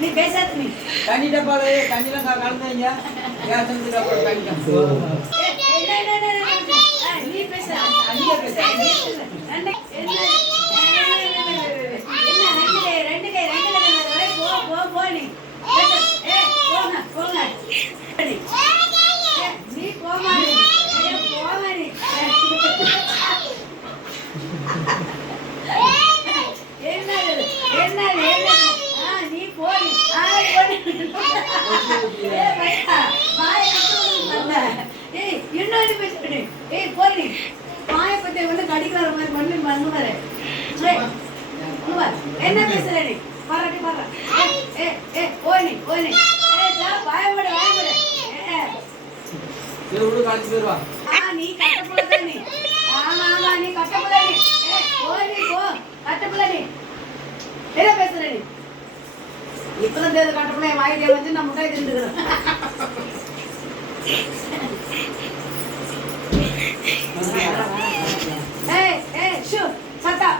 நீ பேசாத நீ. தண்ணி டப்பால தண்ணிலாம் கலந்துங்க. கேஸ் டப்பா தண்ணி. நீ பேச. அண்ணியே பேச. ரெண்டு கை போ நீ. போங்க. நீ போமா நீ. நீ போடி. இன்னொரு பேசுறேன். போய் பாயப்பத்தை வந்து கடிக்கிற மாதிரி பண்ணி பண்ணுவாரு. என்ன பேசுற நீ? பாராட்டி பாரு. போய் நீ. பாயப்பட. நீ கட்டப்புள்ள நீ. ஆமா நீ கட்டப்புள்ள நீ. போ கட்டப்புள்ள நீ. என்ன பேசுற நீ? இப்பதான் தேர்தல் கட்டப்புள்ள வாயிலே வந்து நான் முட்டாய் தின்னுக்கிறேன். ஷூ சத்தா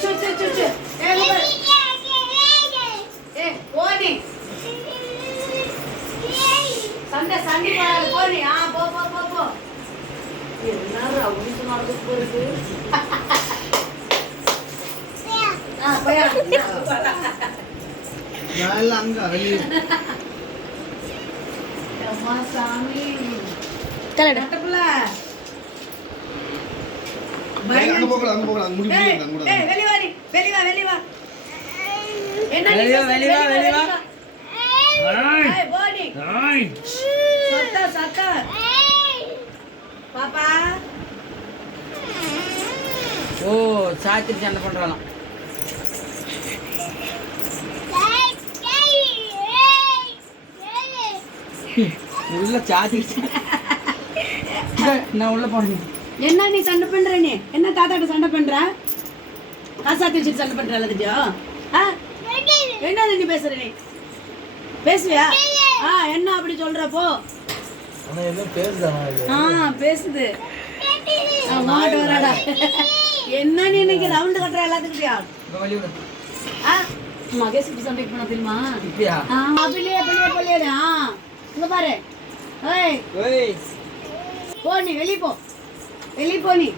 ஷூ போனி சண்டை போனி. போ என்ன அவனுக்கு நடந்து போயிருக்கு. சாமி கட்டப்புள்ள வெளிவா. என்ன வெளிவா. சத்தா பாப்பா. ஓ சாத்தி சண்டை பண்றாளாம். உள்ள சாத்தி நான் உள்ள போனேன். என்ன நீ சண்டை பண்ற? நீ என்ன தாத்தாட்ட சண்டை பண்ற? காசாத்தி வச்சுட்டு சண்டை பண்ற எல்லாத்திட்டியோ? என்ன நீ பேசுற? நீ பேசுவியா? என்ன அப்படி சொல்ற? போ பேசுது. மாட்டு வராடா. என்ன நீ இன்னைக்கு ரவுண்ட் கட்டுற எல்லாத்துக்கிட்டியா? மகேஷ் சண்டை பண்ண தெரியுமா? அப்படியே இங்க பாரு. போ நீ வெளியே போ நீ.